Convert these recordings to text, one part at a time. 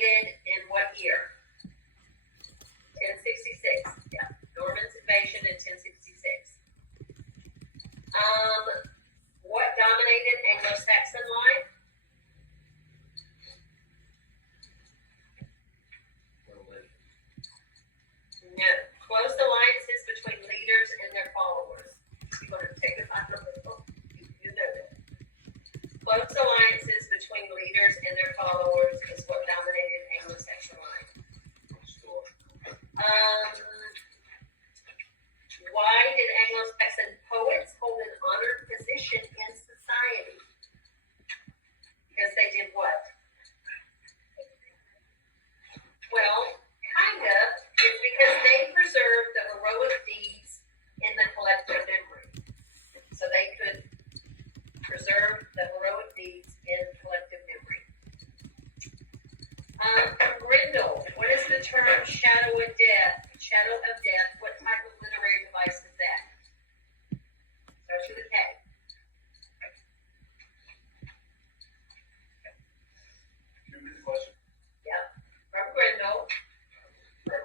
dominated in what year? 1066. Yeah, Norman's invasion in 1066. What dominated Anglo-Saxon life? No. Close alliances between leaders and their followers. You want to take a Bible? You know that. Close alliances between leaders and their followers is what dominated Anglo-Saxon life. Why did Anglo-Saxon poets hold an honored position in society? Because they did what? Well, kind of. It's because they preserved the heroic deeds in the collective memory. So they could preserve the heroic deeds in collective memory. Grendel. What is the term shadow of death? Shadow of death. What type of literary device is that? Starts with a K. Yeah. From Grendel.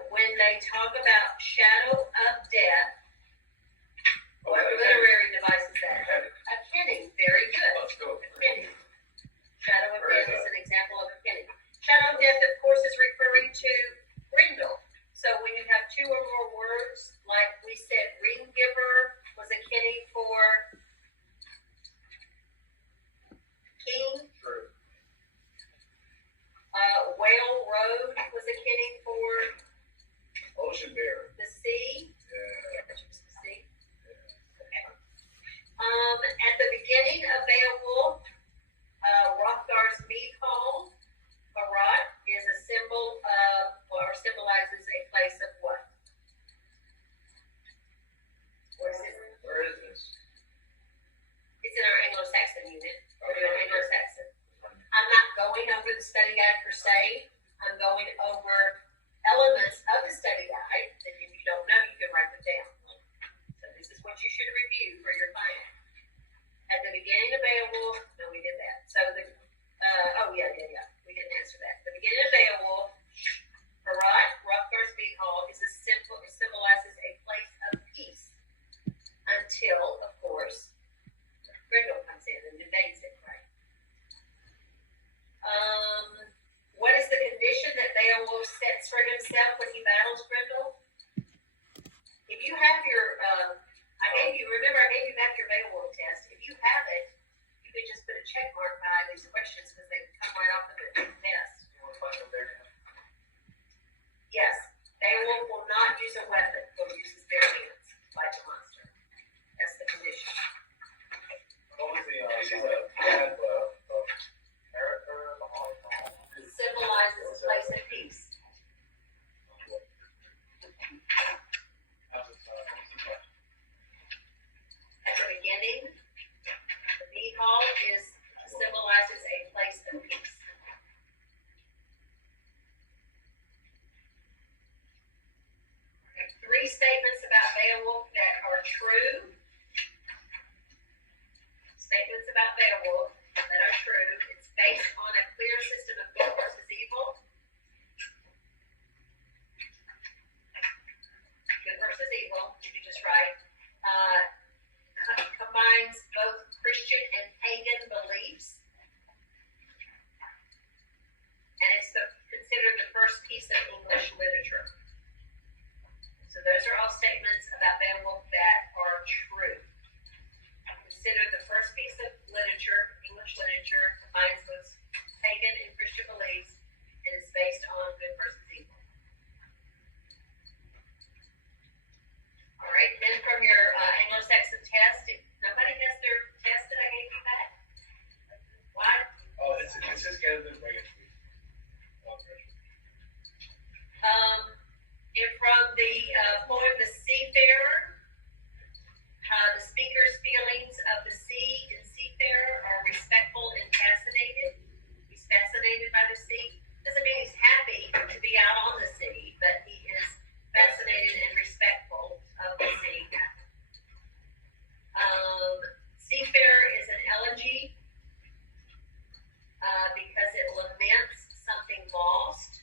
When they talk about shadow of death, what literary device is that? A penny. Very good. A penny. Shadow of death is an example of a penny. Shadow of death, of course, is referring to Grendel. So when you have two or more words, like we said, ring giver was a penny for king. True. Whale road was a penny for Ocean bear. the sea. Yeah. The sea. Okay. At the beginning of Beowulf, Hrothgar's mead hall, Barat, is a symbol of, or symbolizes a place of what? Where is it? Where is this? It's in our Anglo-Saxon unit. We're doing Anglo-Saxon. I'm not going over the study guide per se. I'm going over elements of the study guide that if you don't know, you can write them down. So this is what you should review for your final. At the beginning of Beowulf, no, we did that. So the, yeah. We didn't answer that. The beginning of Beowulf, Barat, Hrothgar's mead hall, is a symbol. It symbolizes a place of peace until, of course, Grendel comes in and invades it, right? What is the condition that Beowulf sets for himself when he battles Grendel? If you have your, I gave you back your Beowulf test. If you have it, you could just put a check mark by these questions because they come right off of the test. You want to find them there now? Yes, Beowulf will not use a weapon. He'll use his bare hands like a monster. That's the condition. What was the character behind all? Symbolizes a place of peace. At the beginning, the mead hall symbolizes a place of peace. Three statements about Beowulf that are true. Statements about Beowulf that are true. It's based on a clear system of good versus evil. Good versus evil, you can just write. Combines both Christian and pagan beliefs. And it's considered the first piece of English literature. So those are all statements about Beowulf that are true. Considered the first piece of literature, English literature, combines both pagan and Christian beliefs, and is based on good versus evil. All right, then from your Anglo-Saxon test, if nobody has their test that I gave you back? What? Oh, it says get it in regular. And from the poem The Seafarer, the speaker's feelings of the sea and seafarer are respectful and fascinated. He's fascinated by the sea. Doesn't mean he's happy to be out on the sea, but he is fascinated and respectful of the sea. Seafarer is an elegy because it laments something lost.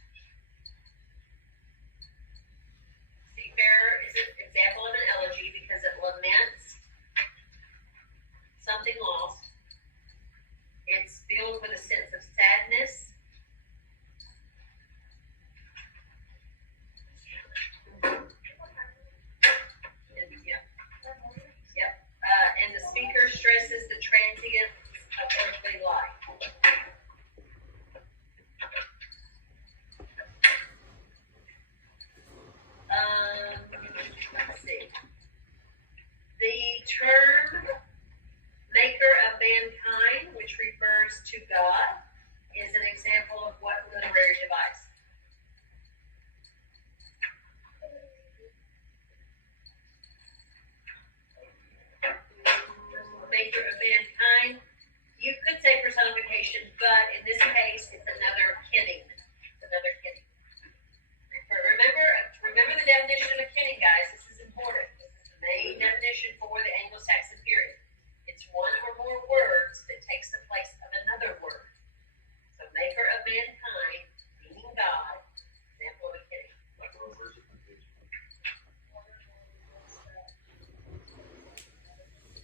filled with a sense of sadness. And the speaker stresses the transience of earthly life. Let's see. The term maker of mankind, which refers to God, is an example of what literary device? Maker of mankind. You could say personification, but in this case, it's another kinning. Another kinning. Remember the definition of kinning, guys. This is important. This is the main definition for the Anglo-Saxon period. It's one or more words that takes the place of another word. So, maker of mankind, meaning God, example of a kinning.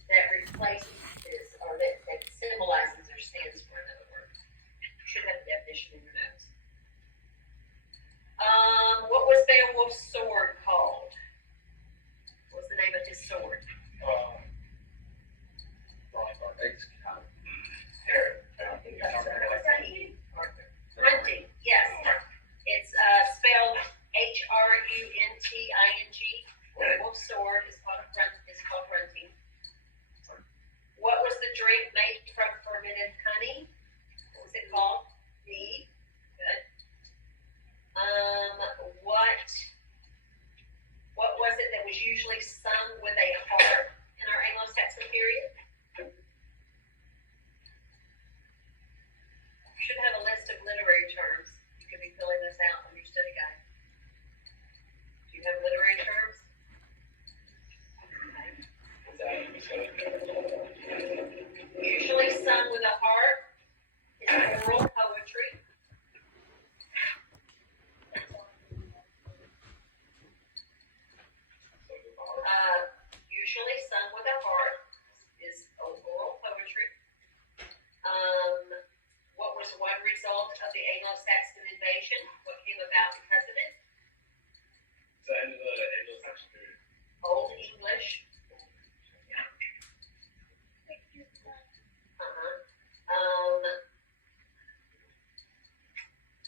That replaces this, or that symbolizes or stands for another word. You should have the definition in your notes. What was Beowulf's sword called? What was the name of his sword? Hunting, yes. It's spelled Hrunting. Beowulf's sword is called Hunting. What was the drink made from fermented honey? What was it called? Mead. Good. What was it that was usually sung with a harp in our Anglo-Saxon period? You should have a list of literary terms. You could be filling this out on your study guide. Do you have literary terms? Usually sung with a harp is oral poetry. Usually sung with a harp is oral poetry. What was one result of the Anglo-Saxon invasion? What came about because of it? The end of the Anglo-Saxon period. Old English.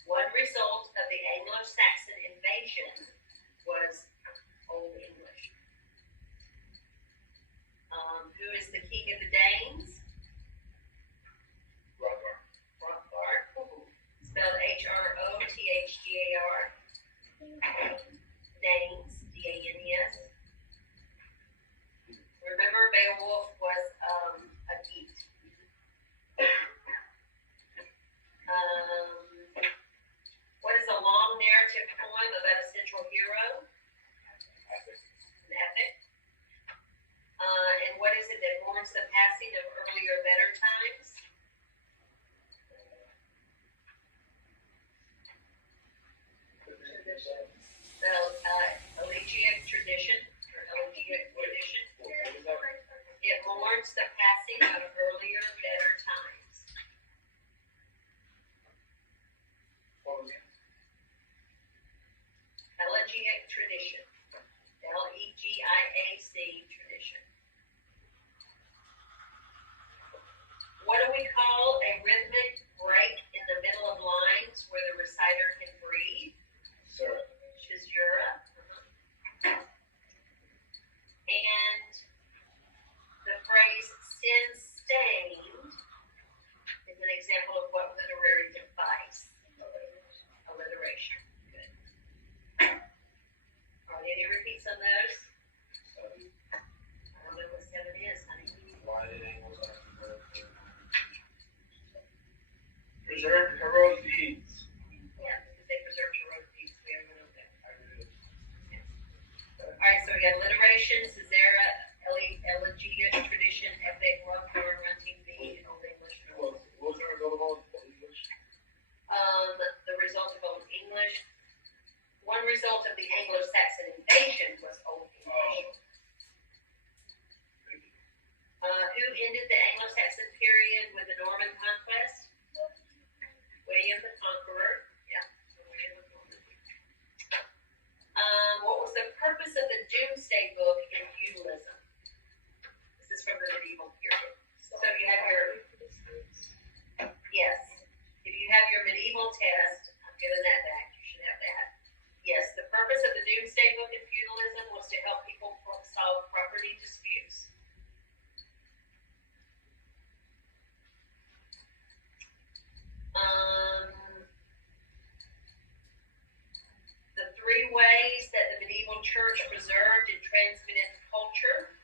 One result of the Anglo-Saxon invasion was Old English. Who is the king of the Danes? Hrothgar. Spelled Hrothdar. Danes, D-A-N-E-S. Remember, Beowulf was a geat. What is a long narrative poem about a central hero? An epic. And what is it that mourns the passing of earlier better times? Elegiac tradition, or elegiac tradition. It mourns the passing of earlier better times. Elegiac tradition. Legiac tradition. What do we call a rhythmic break in the middle of lines where the reciter can breathe? Caesura. And the phrase sin stained is an example of what literary device? Alliteration. Good. All right, any repeats on those? I don't know what 7 is, honey. Preserved heroic deeds. Yeah, because they preserved heroic deeds. We have one of them. All right, so we got alliteration, Caesura, elegiac tradition, epic, Hrothgar, Hunting, Mead, Old English. What was the result of Old English? The result of Old English. One result of the Anglo-Saxon invasion was Old English. Who ended the Anglo-Saxon period with the Norman conquest? medieval test, I'm giving that back, you should have that. Yes, the purpose of the Doomsday Book in feudalism was to help people solve property disputes. The three ways that the medieval church preserved and transmitted culture.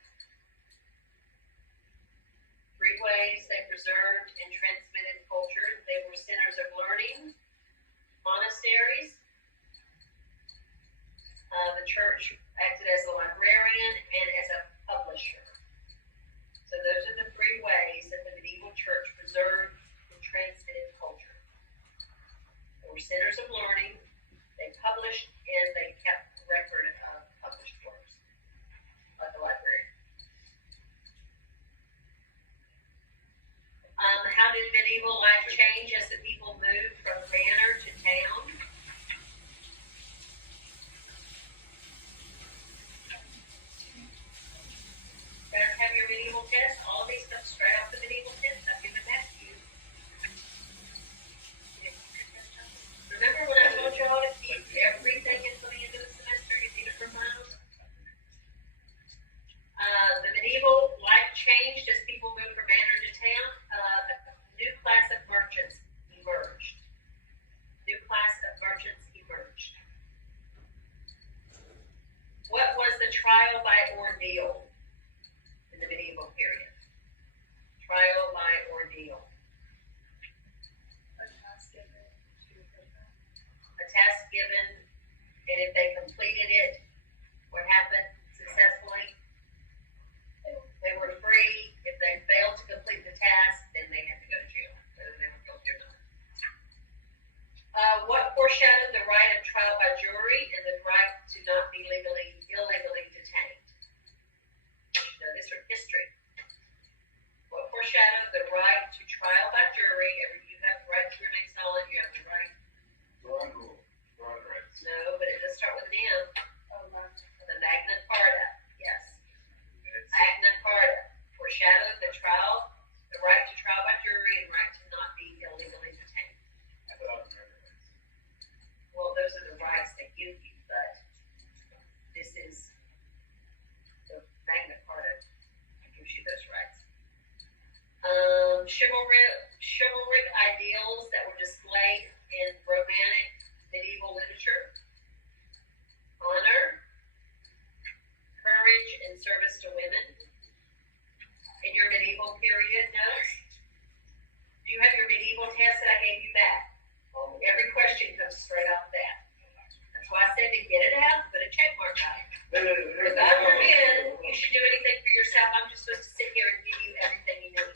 Three ways they preserved and transmitted culture. They were centers of learning, monasteries. The church acted as a librarian and as a publisher. So those are the three ways that the medieval church preserved and transmitted culture. They were centers of learning, they published, and they kept record of published works, like a library. How did medieval life change as the people moved from manor to town? Guys have your medieval test? All of these stuff straight off the medieval test. I'm giving that to you. Remember when I told you all to keep everything until the end of the semester? You need it for miles? The medieval life changed as people moved from manor to town. A new class of merchants emerged. What was the trial by ordeal in the medieval period? Trial by ordeal. A task given, and if they completed it, what happened successfully? They were free. If they failed to complete the task, then they had to go to jail, whether they were guilty or not. What foreshadowed the right of trial by jury and the right to not be illegally detained? Now, this is history. What foreshadowed the right to trial by jury? You have the right to remain silent. You have the right. Broad rights. No, but it does start with an M. The Magna Carta. Yes. Magna Carta foreshadowed the right to trial by jury and right to not be illegally detained. I thought I was right. Well, those are the rights they give you, but this is the Magna Carta that gives you those rights. Chivalric ideals that were displayed in Romantic medieval literature. Honor, courage, and service to women. In your medieval period notes, do you have your medieval test that I gave you back? Every question comes straight off that. That's why I said to get it out, put a check mark on it. If I were in, you should do anything for yourself. I'm just supposed to sit here and give you everything you need.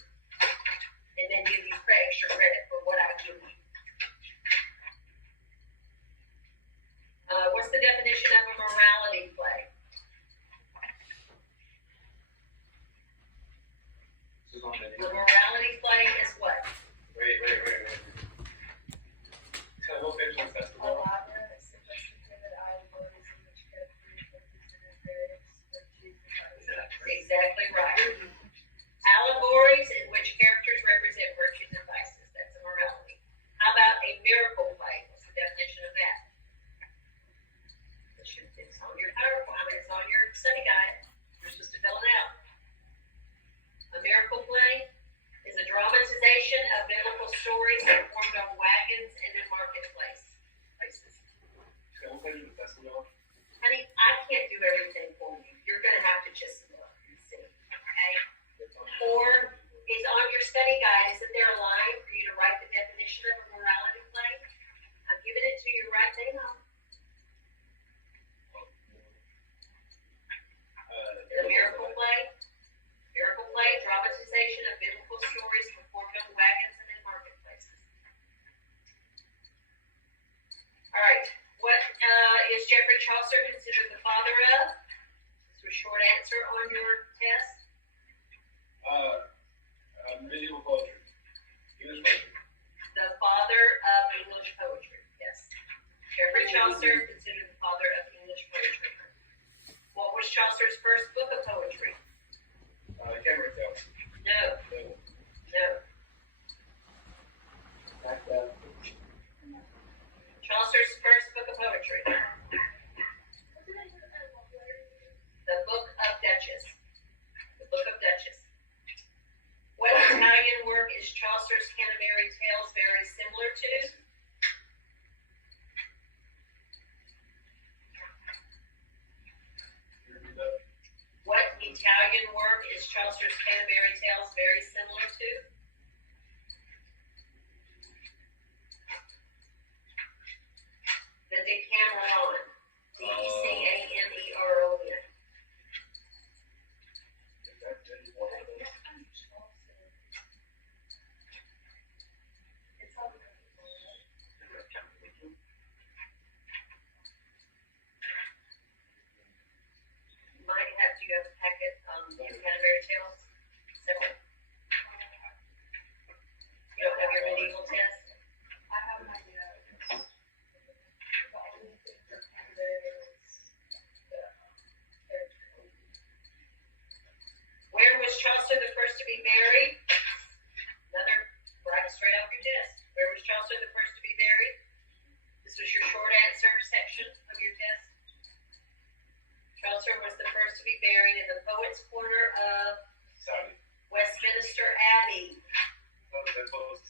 And then give you extra credit for what I give you. What's the definition of a morality play? A morality play is what? Wait. Television festival. Exactly right. Allegories in which characters represent virtues and vices. That's a morality. How about a miracle play? What's the definition of that? It's on your PowerPoint. It's on your study guide. You're supposed to fill it out. A miracle play is a dramatization of biblical stories performed on wagons and in marketplaces. Television festival. Honey, I can't do everything for you. You're going to have to just look and see. Okay? Or is on your study guide, isn't there a line for you to write the definition of a morality play? I'm giving it to you right now. The miracle play. Miracle play, dramatization of biblical stories performed on wagons and in marketplaces. All right. What is Geoffrey Chaucer considered the father of? This was a short answer on your test. Medieval poetry. English poetry. The father of English poetry. Yes. Geoffrey Chaucer considered the father of English poetry. What was Chaucer's first book of poetry? Cameron Tale. No. No. No. test. Where was Chaucer the first to be buried? This was your short answer section of your test. Chaucer was the first to be buried in the Poets' Corner of Sorry. Westminster Abbey. Not that close.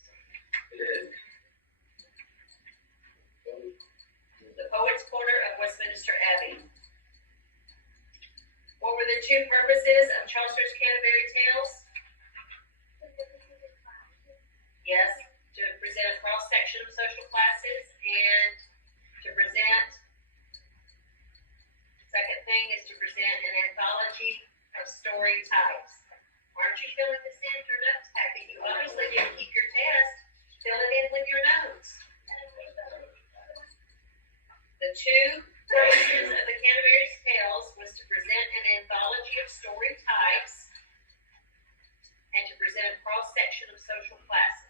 It is. The Poets' Corner of Westminster Abbey. What were the two purposes of Chaucer's Canterbury Tales? Yes, to present a cross-section of social classes and to present, second thing is to present an anthology of story types. Aren't you filling this in your notes packet? You obviously didn't keep your test. Fill it in with your notes. The two purposes of the Canterbury Tales was to present an anthology of story types and to present a cross-section of social classes.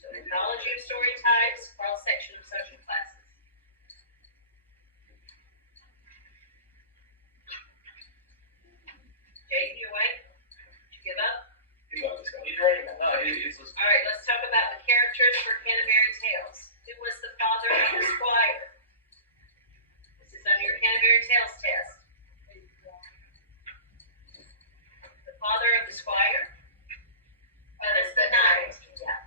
So, anthology of story types, cross-section of social classes. Jay, you awake? Did you give up? He's writing that. No, it's All right, let's talk about the characters for Canterbury Tales. Who was the father of the squire? This is on your Canterbury Tales test. The father of the squire? Oh, that's the knight. Yeah.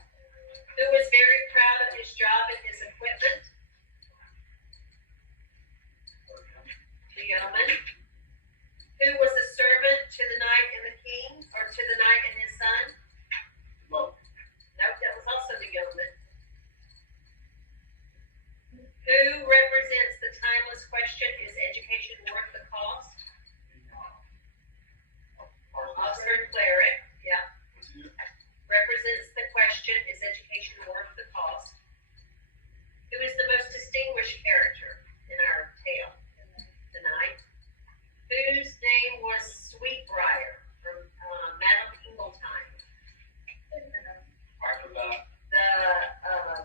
Who was very proud of his job and his equipment? The yeoman. Who was the servant to the knight and the king, or to the knight and his son? Well, Nope, that was also the yeoman. Who represents the timeless question, is education worth the cost? Oxford cleric, yeah. Represents the question, is education worth the cost? Who is the most distinguished character in our tale? The knight. Whose name was Sweetbriar from Madame Ingletine? Arthur Bell. The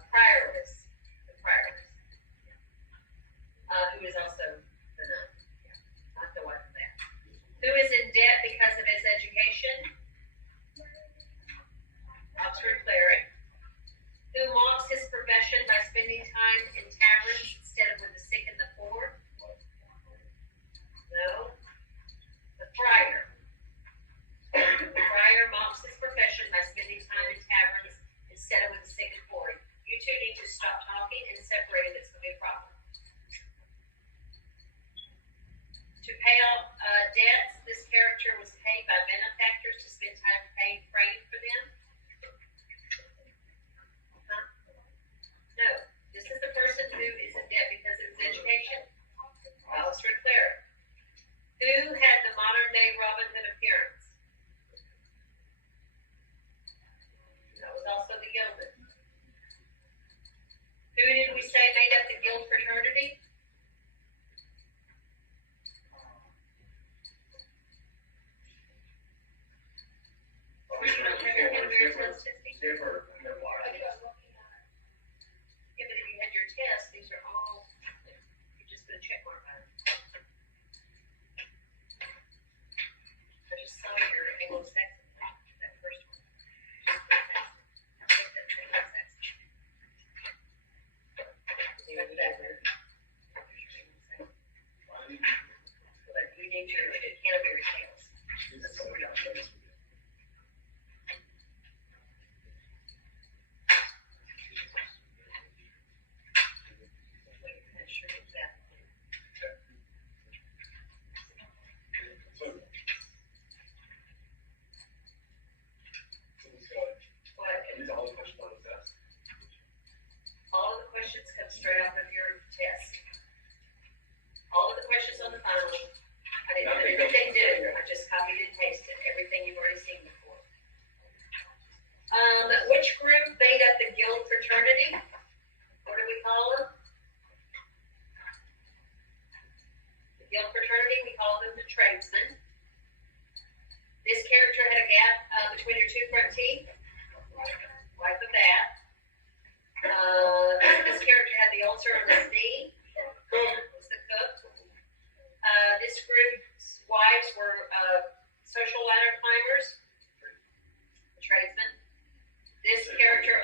prioress. The prioress. Who is also the nun. Yeah. Not the wife of that. Who is in debt because of his education? Oxford cleric. Who mocks his profession by spending time in taverns instead of with the sick and the poor? No. The friar. The friar mocks his profession by spending time in taverns instead of with the sick and poor. You two need to stop talking and separate if it's going to be a problem. To pay off debts, this character was paid by benefactors to spend time praying for them. No, this is the person who is in debt because of his education. Oxford cleric. Who had the modern day Robin Hood appearance? That was also the yeoman. Who did we say made up the guild fraternity? Yeah, but if you had your test, these are all, you just put a check mark on it. I just saw your Anglo-Saxon, that first one. I think that's Anglo-Saxon. Like that. But we need your Canterbury Tales. That's what we're doing. All of the questions come straight off of your test. All of the questions on the final, I didn't put anything new. I just copied and pasted everything you've already seen before. Which group made up the guild fraternity? What do we call them? The guild fraternity, we call them the tradesmen. This character had a gap between your two front teeth. Wipe of that. This character had the ulcer on his knee. Was the cook. This group's wives were social ladder climbers. The tradesmen. This character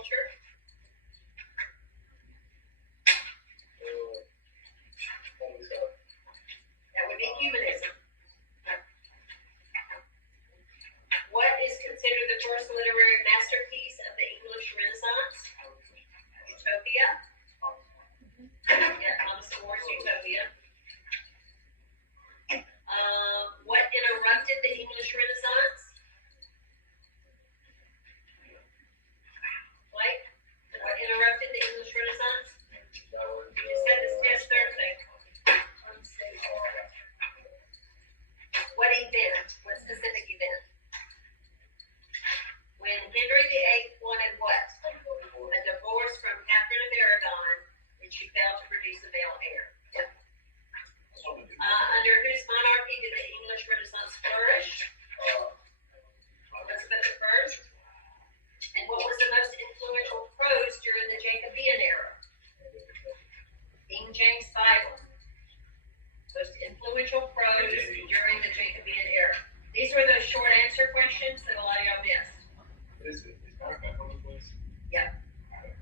culture? That would be humanism. What is considered the first literary masterpiece of the English Renaissance? Utopia. Yeah, Thomas More's Utopia. What interrupted the English Renaissance? Like, what interrupted the English Renaissance? You said this test Thursday. What event? What specific event? When Henry VIII wanted what? A divorce from Catherine of Aragon, and she failed to produce a male heir. Under whose monarchy did the English Renaissance flourish? Elizabeth I. And what was the most influential prose during the Jacobean era? King James Bible. Most influential prose during the Jacobean era. These were those short answer questions that a lot of y'all missed. Yep.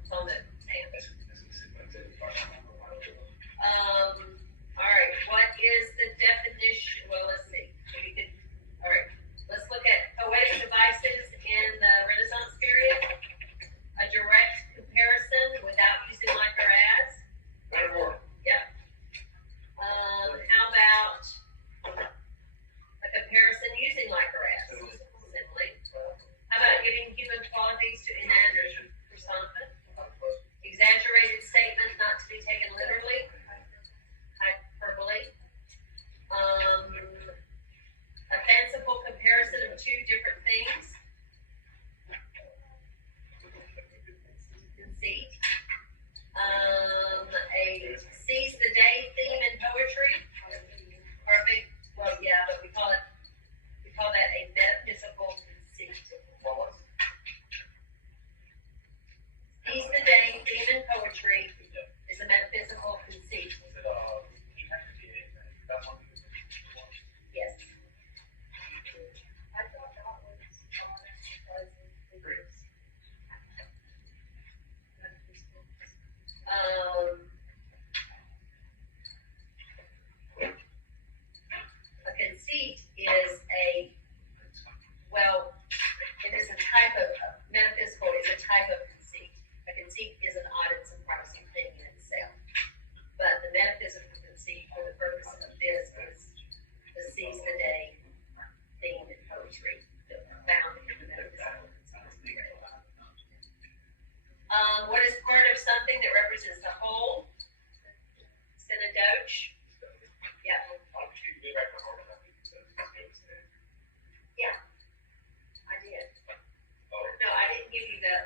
It's on the stand. All right. What is the definition? Well, let's see. All right. Let's look at poetic devices in the Renaissance period. A direct comparison without using like or as. Yep. How about a comparison using like or as? Simply. How about giving human qualities to inanimate personified? Exaggerated statement not to be taken literally. Hyperbole. A fanciful comparison of two different things. Conceit. A seize the day theme in poetry. Perfect. Well, yeah, but we call that a metaphysical conceit. Seize the day theme in poetry is a metaphysical conceit. Yes. A conceit is it is a type of metaphysical, it's a type of conceit. A conceit is an odd and surprising thing in itself. But the metaphysical conceit, for the purpose of this, is the seize the day theme in poetry found in the metaphysical conceit. What is part of something that represents the whole? Synodoche. Yeah. Yeah. I did. No, I didn't give you the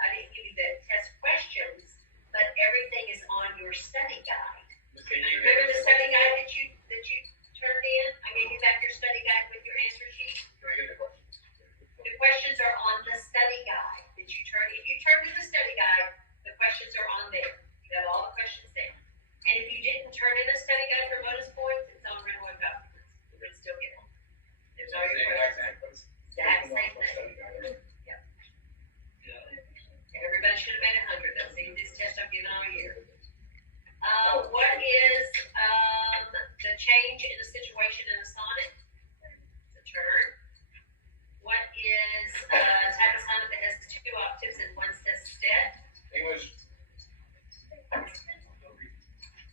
test questions, but everything is on your study guide. Remember the study guide that you turned in? I gave you back your study guide with your answer sheet. The questions are on the study guide that you turn. If you turn to the study guide, the questions are on there. You have all the questions there. And if you didn't turn in a study guide for bonus points, it's on Red One documents. You can still get them. There's all your questions. Exact same thing. Yeah. Everybody should have made 100 though. See, this test I'm giving all year. What is the change in a situation in a sonnet? It's a turn. What is a type of sonnet that has 2 octaves and 1 sestet? English.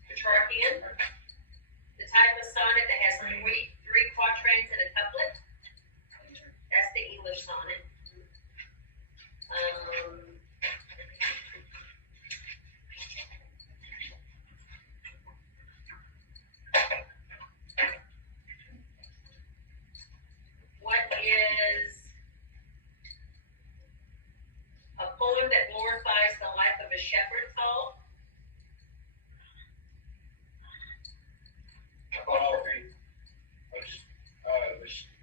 Petrarchian. The type of sonnet that has three quatrains and a couplet. That's the English sonnet. What is a poem that glorifies the life of a shepherd called?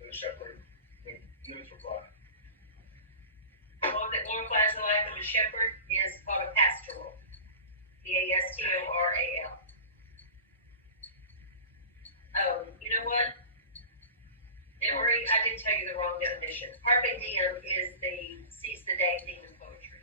The shepherd. The poem that glorifies the life of a shepherd is called a pastoral. Pastoral. Oh, you know what? Emory, I did tell you the wrong definition. Carpe diem is the seize the day theme in poetry.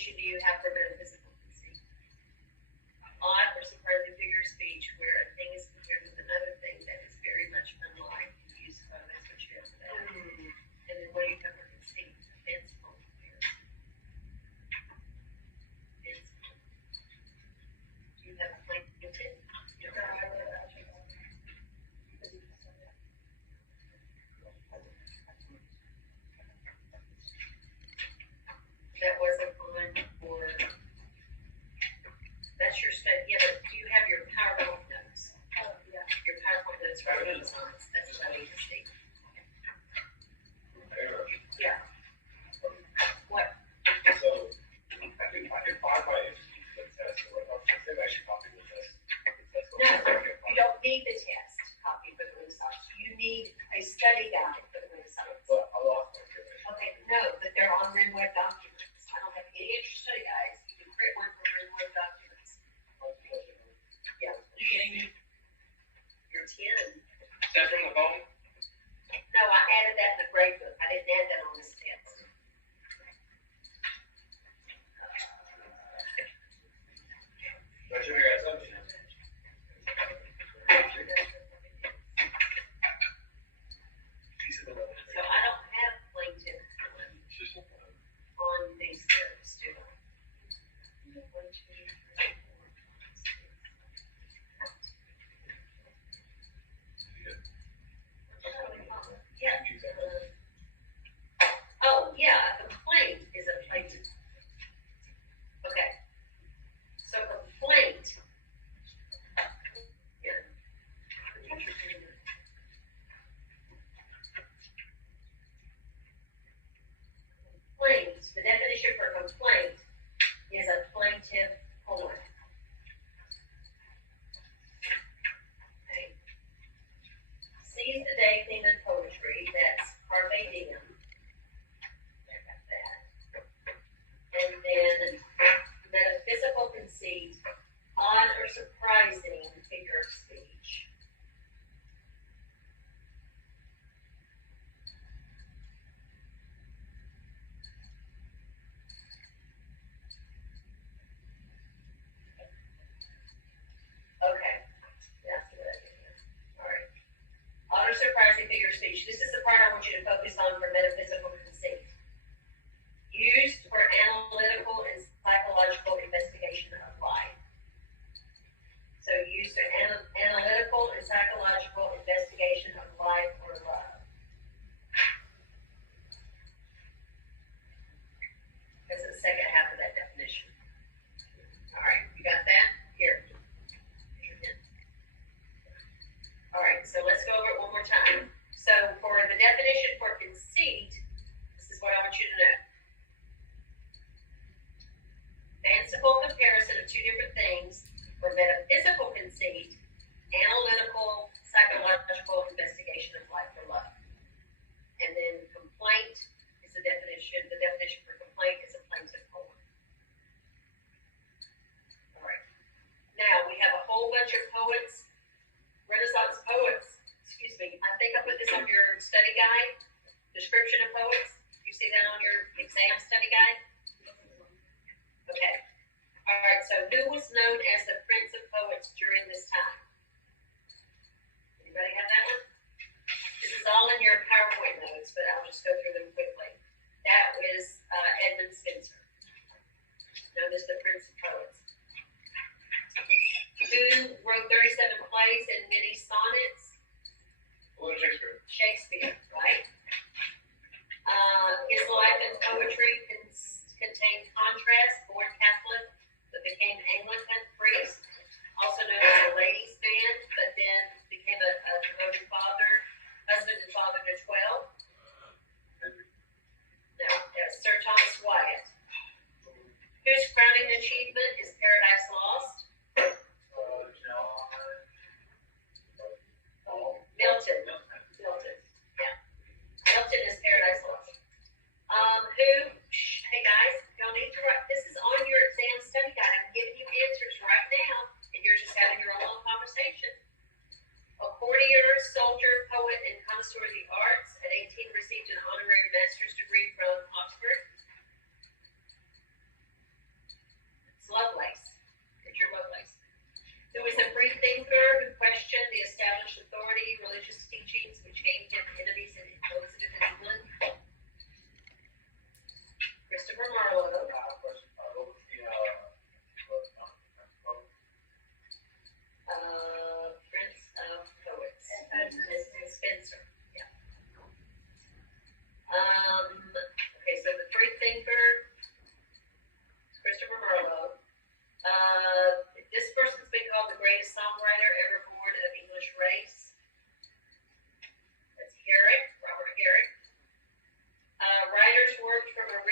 definition do you have for metaphysical conceit? Odd or surprising figure of speech where a thing is compared with another thing that is very much unlike. Use that's what you have for that. And then what do you have for conceit? Fanciful comparison. Fanciful. Do you have a blank with it? That wasn't on for, that's your study, yeah, but do you have your PowerPoint notes? Oh, yeah. Your PowerPoint notes for Renaissance, that's what I need to see. Yeah. What? So, I can find my test, or I should copy the test. No, you don't need the test copy for the Renaissance, you need a study guide for the Renaissance. But I lost my information. Okay, no, but they're on RenWeb documents. I don't have any extra study guides. You can create one from RenWeb documents. Yeah. You're getting me? You're 10. Is that from the phone? No, I added that in the grade book. I didn't add that on this test. I should have got something. So I don't have plaintiff on these steps, do I? 1, 2, 3, 4, 5, 6. Yeah. Oh, yeah, a complaint is a plaintiff. Okay. So complaint. Yeah. Complaint, the definition for complaint is a plaintiff poem. Okay. Seize the day theme in poetry, that's carpe diem. I got that. And then metaphysical conceit, odd or surprising figure of speech. Okay, that's a good idea. All right. Odd or surprising figure of speech. This is the part I want you to focus on for metaphysical conceit. Used for analytical and psychological investigation of life. So used for analytical and psychological investigation of life or love. That's the second half of that definition. All right, you got that? Here. All right, so let's go over it one more time. So for the definition for conceit, this is what I want you to know. Fanciful comparison of two different things. For metaphysical conceit, analytical, psychological investigation of life or love. And then complaint is the definition. The definition for complaint is a plaintiff poem. All right. Now we have a whole bunch of poets, Renaissance poets. Excuse me. I think I put this on your study guide. Description of poets. You see that on your exam study guide? Okay. All right, so who was known as the Prince of Poets during this time? Anybody have that one? This is all in your PowerPoint notes, but I'll just go through them quickly. That was Edmund Spenser, known as the Prince of Poets. Who wrote 37 plays and many sonnets? Shakespeare. Shakespeare, right? His life and poetry contained contrast, born Catholic, but became Anglican priest, also known as a ladies' man, but then became a devoted father, husband and father to 12. No, Sir Thomas Wyatt. Whose crowning achievement is Paradise Lost? Milton. Milton. Yeah. Milton is Paradise Lost. Who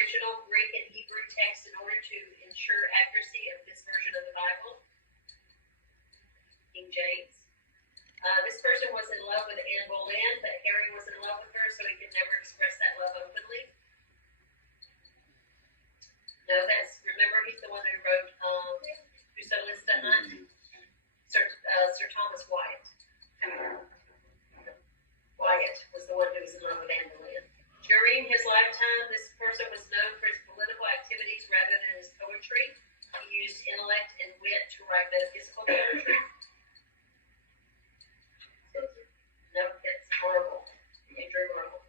original Greek and Hebrew text in order to ensure accuracy of this version of the Bible. King James. This person was in love with Anne Boleyn, but Harry was in love with her, so he could never express that love openly. No, remember he's the one who wrote Whoso Hunt? Sir Thomas Wyatt. Wyatt was the one who was in love with Anne Boleyn. During his lifetime, this person was known for his political activities rather than his poetry. He used intellect and wit to write metaphysical poetry. No, that's horrible. Andrew Marvel.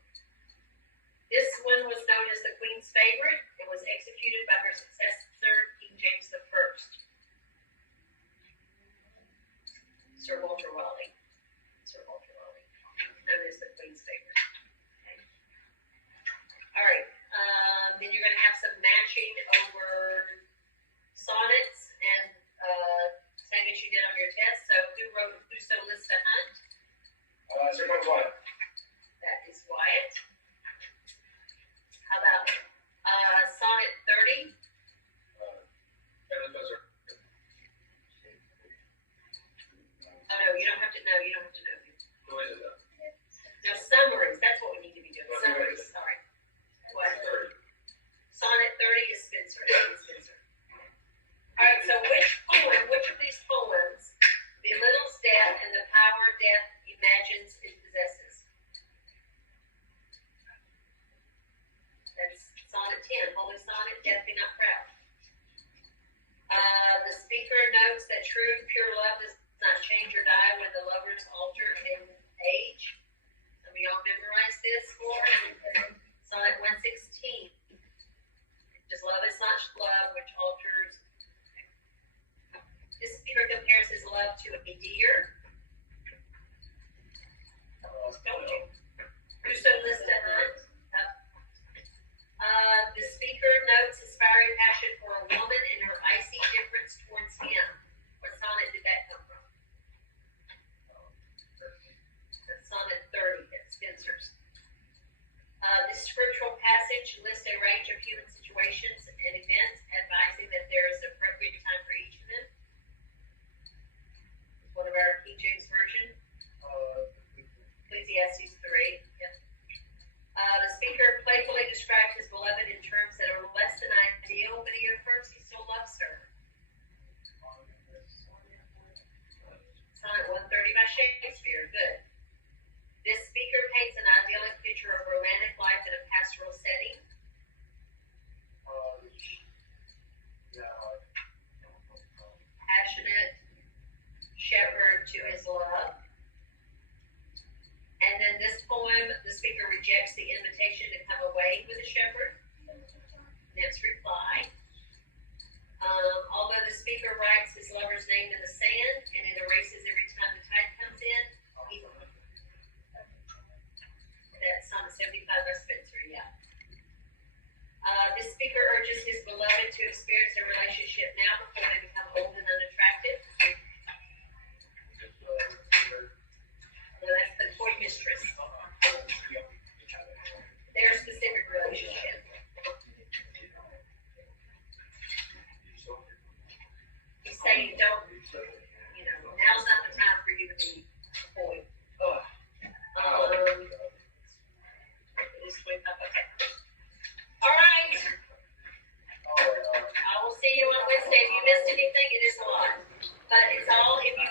This one was known as the Queen's favorite and was executed by her successor, King James I. Sir Walter Raleigh. Known as the Queen's favorite. Okay. All right. Then you're going to have some matching over sonnets and same as you did on your test. So who wrote Whoso Lives to Hunt? Sir Thomas Wyatt. That is Wyatt. How about sonnet 30? Oh no, you don't have to know. You don't have to know. Who is it? No, summaries. That's what we need to be doing. Summaries. Sorry. What? Sonnet 30 is Spenser. All right. So which of these poems belittles death and the power death imagines it possesses? That's sonnet 10. Holy sonnet, death be not proud. The speaker notes that true, pure love does not change or die when the lovers alter in age. Some of y'all memorize this for sonnet 116. Just love is not love, which alters. This speaker compares his love to a deer. Whoso lives to hunt. The speaker notes his fiery passion for a woman and her icy difference towards him. What sonnet did that come from? That's sonnet 30. That's Spenser's. This scriptural passage lists a range of human situations and events, advising that there is appropriate time for each of them. One of our King James Version. Ecclesiastes 3. Yep. The speaker playfully described his beloved in terms that are less than ideal, but he affirms he still loves her. Sonnet 130 by Shakespeare. Good. This speaker paints an idyllic picture of romantic life in a pastoral setting. Passionate shepherd to his love. And then this poem, the speaker rejects the invitation to come away with a shepherd. Next reply. Although the speaker writes his lover's name in the sand and it erases every time the tide comes in, that's Psalm 75 by Spenser, yeah. This speaker urges his beloved to experience a relationship now before they become old and unattractive. No, that's the toy mistress. Their specific relationship. He's saying, don't, now's not the time for you to be a boy. Okay. All right. I will see you on Wednesday. If you missed anything, it is a lot. But it's all, if you